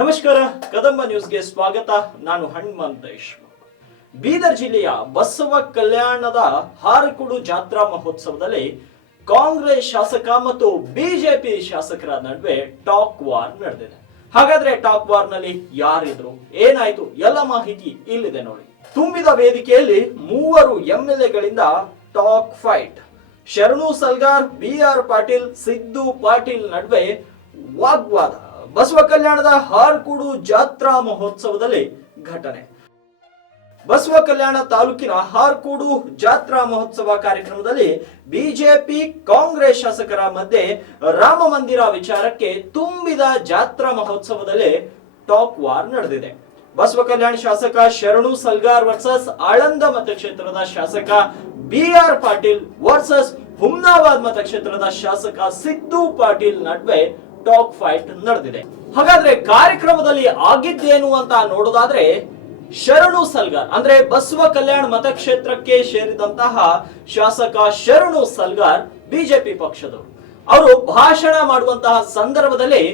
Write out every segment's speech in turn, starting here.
ನಮಸ್ಕಾರ ಕದಂಬ ನ್ಯೂಸ್ಗೆ ಸ್ವಾಗತ. ನಾನು ಹನುಮಂತೇಶ್. ಬೀದರ್ ಜಿಲ್ಲೆಯ ಬಸವ ಕಲ್ಯಾಣದ ಹಾರಕುಡು ಜಾತ್ರಾ ಮಹೋತ್ಸವದಲ್ಲಿ ಕಾಂಗ್ರೆಸ್ ಶಾಸಕ ಮತ್ತು ಬಿಜೆಪಿ ಶಾಸಕರ ನಡುವೆ ಟಾಕ್ ವಾರ್ ನಡೆದಿದೆ. ಹಾಗಾದ್ರೆ ಟಾಕ್ ವಾರ್ ನಲ್ಲಿ ಯಾರಿದ್ರು, ಏನಾಯ್ತು, ಎಲ್ಲ ಮಾಹಿತಿ ಇಲ್ಲಿದೆ ನೋಡಿ. ತುಂಬಿದ ವೇದಿಕೆಯಲ್ಲಿ ಮೂವರು ಎಂಎಲ್ಎಗಳಿಂದ ಟಾಕ್ ಫೈಟ್. ಶರಣು ಸಲ್ಗಾರ್, ಬಿಆರ್ ಪಾಟೀಲ್, ಸಿದ್ದು ಪಾಟೀಲ್ ನಡುವೆ ವಾಗ್ವಾದ. ಬಸವ ಕಲ್ಯಾಣದ ಹಾರಕುಡು ಜಾತ್ರಾ ಮಹೋತ್ಸವದಲ್ಲಿ ಘಟನೆ. ಬಸವ ಕಲ್ಯಾಣ ತಾಲೂಕಿನ ಹಾರಕುಡು ಜಾತ್ರಾ ಮಹೋತ್ಸವ ಕಾರ್ಯಕ್ರಮದಲ್ಲಿ ಬಿಜೆಪಿ ಕಾಂಗ್ರೆಸ್ ಶಾಸಕರ ಮಧ್ಯೆ ರಾಮ ಮಂದಿರ ವಿಚಾರಕ್ಕೆ ತುಂಬಿದ ಜಾತ್ರಾ ಮಹೋತ್ಸವದಲ್ಲಿ ಟಾಕ್ ವಾರ್ ನಡೆದಿದೆ. ಬಸವ ಕಲ್ಯಾಣ ಶಾಸಕ ಶರಣು ಸಲ್ಗಾರ್ ವರ್ಸಸ್ ಆಳಂದ ಮತಕ್ಷೇತ್ರದ ಶಾಸಕ ಬಿಆರ್ ಪಾಟೀಲ್ ವರ್ಸಸ್ ಹುಮ್ನಾಬಾದ್ ಮತಕ್ಷೇತ್ರದ ಶಾಸಕ ಸಿದ್ದು ಪಾಟೀಲ್ ನಡುವೆ ಟಾಕ್ ಫೈಟ್ ನಡೆದಿದೆ. ಹಾಗಾದ್ರೆ ಕಾರ್ಯಕ್ರಮದಲ್ಲಿ ಆಗಿದ್ದೇನು ಅಂತ ನೋಡೋದಾದ್ರೆ, ಶರಣು ಸಲ್ಗಾರ್ ಅಂದ್ರೆ ಬಸವ ಕಲ್ಯಾಣ ಮತಕ್ಷೇತ್ರಕ್ಕೆ ಸೇರಿದಂತಹ ಶಾಸಕ ಶರಣು ಸಲ್ಗಾರ್ ಬಿಜೆಪಿ ಪಕ್ಷದವರು. ಅವರು ಭಾಷಣ ಮಾಡುವಂತಹ ಸಂದರ್ಭದಲ್ಲಿ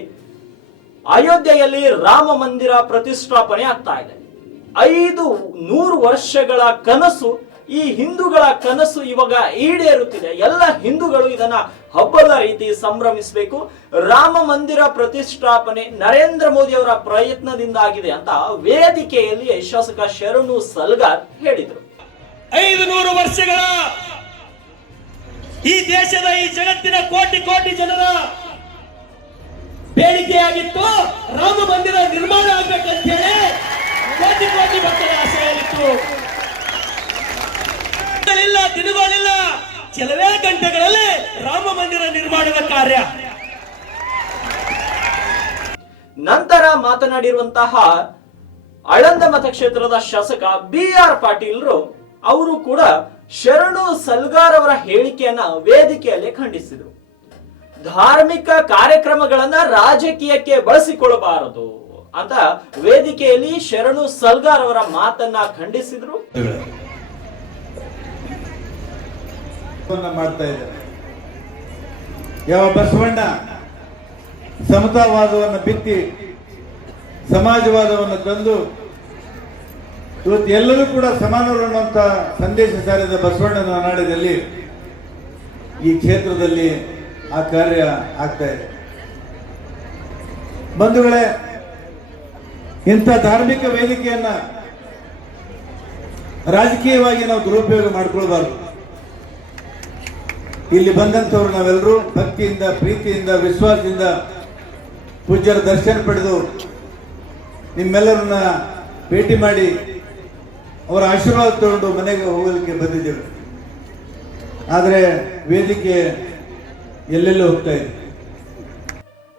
ಅಯೋಧ್ಯೆಯಲ್ಲಿ ರಾಮ ಮಂದಿರ ಪ್ರತಿಷ್ಠಾಪನೆ ಆಗ್ತಾ ಇದೆ. 500 ವರ್ಷಗಳ ಕನಸು, ಈ ಹಿಂದೂಗಳ ಕನಸು ಇವಾಗ ಈಡೇರುತ್ತಿದೆ. ಎಲ್ಲ ಹಿಂದೂಗಳು ಇದನ್ನ ಹಬ್ಬದ ರೀತಿ ಸಂಭ್ರಮಿಸಬೇಕು. ರಾಮ ಮಂದಿರ ಪ್ರತಿಷ್ಠಾಪನೆ ನರೇಂದ್ರ ಮೋದಿ ಅವರ ಪ್ರಯತ್ನದಿಂದ ಆಗಿದೆ ಅಂತ ವೇದಿಕೆಯಲ್ಲಿ ಶಾಸಕ ಶರಣು ಸಲ್ಗಾರ್ ಹೇಳಿದರು. 500 ವರ್ಷಗಳ ಈ ದೇಶದ, ಈ ಜಗತ್ತಿನ ಕೋಟಿ ಕೋಟಿ ಜನರ ಬೇಡಿಕೆಯಾಗಿತ್ತು ರಾಮ ಮಂದಿರ ನಿರ್ಮಾಣ ಆಗ್ಬೇಕಂತ ಹೇಳಿ. ಕೋಟಿ ಕೋಟಿ ಭಕ್ತರ ಆಶೆಯಾಗಿತ್ತು. ದಿನಗಳಿಲ್ಲ, ಕೆಲವೇ ಗಂಟೆಗಳಲ್ಲಿ ರಾಮ ಮಂದಿರ ನಿರ್ಮಾಣದ ಕಾರ್ಯ. ನಂತರ ಮಾತನಾಡಿರುವಂತಹ ಆಳಂದ ಮತಕ್ಷೇತ್ರದ ಶಾಸಕ ಬಿಆರ್ ಪಾಟೀಲ್ರು ಅವರು ಕೂಡ ಶರಣು ಸಲ್ಗಾರ್ ಅವರ ಹೇಳಿಕೆಯನ್ನ ವೇದಿಕೆಯಲ್ಲಿ ಖಂಡಿಸಿದರು. ಧಾರ್ಮಿಕ ಕಾರ್ಯಕ್ರಮಗಳನ್ನ ರಾಜಕೀಯಕ್ಕೆ ಬಳಸಿಕೊಳ್ಳಬಾರದು ಅಂತ ವೇದಿಕೆಯಲ್ಲಿ ಶರಣು ಸಲ್ಗಾರ್ ಅವರ ಮಾತನ್ನ ಖಂಡಿಸಿದ್ರು. ಮಾಡ್ತಾ ಇದ್ದಾರೆ. ಯಾವ ಬಸವಣ್ಣ ಸಮತಾವಾದವನ್ನು ಬಿತ್ತಿ ಸಮಾಜವಾದವನ್ನು ತಂದು ಇವತ್ತು ಎಲ್ಲರೂ ಕೂಡ ಸಮಾನರು ಅನ್ನುವಂಥ ಸಂದೇಶ ಸಾರಿದ ಬಸವಣ್ಣನ ನಾಡಿನಲ್ಲಿ ಈ ಕ್ಷೇತ್ರದಲ್ಲಿ ಆ ಕಾರ್ಯ ಆಗ್ತಾ ಇದೆ. ಬಂಧುಗಳೇ, ಇಂಥ ಧಾರ್ಮಿಕ ವೇದಿಕೆಯನ್ನ ರಾಜಕೀಯವಾಗಿ ನಾವು ದುರುಪಯೋಗ ಮಾಡಿಕೊಳ್ಬಾರ್ದು. ಇಲ್ಲಿ ಬಂದಂಥವ್ರು ನಾವೆಲ್ಲರೂ ಭಕ್ತಿಯಿಂದ, ಪ್ರೀತಿಯಿಂದ, ವಿಶ್ವಾಸದಿಂದ ಪೂಜ್ಯರ ದರ್ಶನ ಪಡೆದು ನಿಮ್ಮೆಲ್ಲರನ್ನ ಭೇಟಿ ಮಾಡಿ ಅವರ ಆಶೀರ್ವಾದ ತಗೊಂಡು ಮನೆಗೆ ಹೋಗಲಿಕ್ಕೆ ಬಂದಿದ್ದೇವೆ. ಆದರೆ ವೇದಿಕೆ ಎಲ್ಲೆಲ್ಲೂ ಹೋಗ್ತಾ ಇದೆ.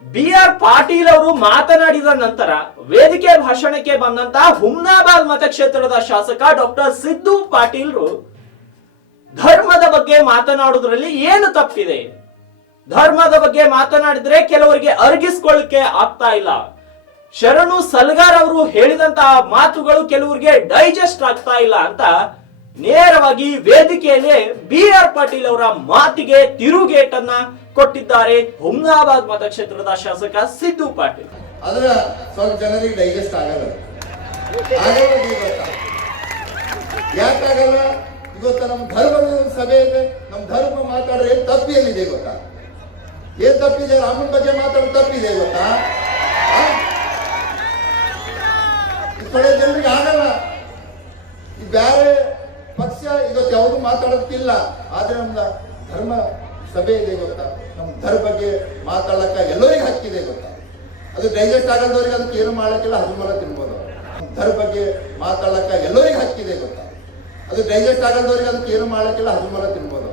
ಬಿಆರ್ ಪಾಟೀಲ್ ಅವರು ಮಾತನಾಡಿದ ನಂತರ ವೇದಿಕೆ ಭಾಷಣಕ್ಕೆ ಬಂದಂತಹ ಹುಮ್ನಾಬಾದ್ ಮತಕ್ಷೇತ್ರದ ಶಾಸಕ ಡಾಕ್ಟರ್ ಸಿದ್ದು ಪಾಟೀಲ್ರು ಧರ್ಮದ ಬಗ್ಗೆ ಮಾತನಾಡುವುದರಲ್ಲಿ ಏನು ತಪ್ಪಿದೆ? ಧರ್ಮದ ಬಗ್ಗೆ ಮಾತನಾಡಿದ್ರೆ ಕೆಲವರಿಗೆ ಅರ್ಗಿಸ್ಕೊಳ್ಳಿಕ್ಕೆ ಆಗ್ತಾ ಇಲ್ಲ. ಶರಣು ಸಲ್ಗಾರ್ ಅವರು ಹೇಳಿದಂತಹ ಮಾತುಗಳು ಕೆಲವರಿಗೆ ಡೈಜೆಸ್ಟ್ ಆಗ್ತಾ ಇಲ್ಲ ಅಂತ ನೇರವಾಗಿ ವೇದಿಕೆಯಲ್ಲಿ ಬಿಆರ್ ಪಾಟೀಲ್ ಅವರ ಮಾತಿಗೆ ತಿರುಗೇಟನ್ನ ಕೊಟ್ಟಿದ್ದಾರೆ ಹುಮ್ನಾಬಾದ್ ಮತಕ್ಷೇತ್ರದ ಶಾಸಕ ಸಿದ್ದು ಪಾಟೀಲ್. ಅದರ ಸ್ವಲ್ಪ ಜನರಿಗೆ ಡೈಜೆಸ್ಟ್ ಆಗಲ್ಲ. ಯಾಕಾಗಲ್ಲ? ಇವತ್ತ ನಮ್ಮ ಧರ್ಮದ ಸಭೆ ಇದೆ, ನಮ್ಮ ಧರ್ಮ ಮಾತಾಡ್ರೆ ಏನ್ ತಪ್ಪಿಯಲ್ಲಿದೆ ಗೊತ್ತಾ? ಏನ್ ತಪ್ಪಿದೆ? ರಾಮನ ಬಗ್ಗೆ ಮಾತಾಡೋದು ತಪ್ಪಿದೆ ಗೊತ್ತಾ? ಈ ಕಡೆ ಜನರಿಗೆ ಆಗಲ್ಲ. ಈ ಬೇರೆ ಪಕ್ಷ ಇವತ್ತು ಯಾವುದು ಮಾತಾಡೋದಿಲ್ಲ. ಆದ್ರೆ ನಮ್ದ ಧರ್ಮ ಸಭೆ ಇದೆ ಗೊತ್ತಾ? ನಮ್ಮ ಧರ್ಮ ಬಗ್ಗೆ ಮಾತಾಡಕ ಎಲ್ಲರಿಗೂ ಹಕ್ಕಿದೆ ಗೊತ್ತಾ? ಅದು ಡೈಜೆಸ್ಟ್ ಆಗಲ್ದವ್ರಿಗೆ ಅದಕ್ಕೆ ಏನು ಮಾಡಕ್ಕಿಲ್ಲ, ಹಸುಮಲ ತಿನ್ಬೋದು. ಧರ್ಮ ಬಗ್ಗೆ ಮಾತಾಡಕ ಎಲ್ಲರಿಗೂ ಹಕ್ಕಿದೆ ಗೊತ್ತಾ? ಅದು ಡೈಜೆಸ್ಟ್ ಆಗಲ್ದವ್ರಿಗೆ ಅದಕ್ಕೆ ಏನು ಮಾಡಕ್ಕಿಲ್ಲ, ಹಸುಮಲ ತಿನ್ಬೋದು.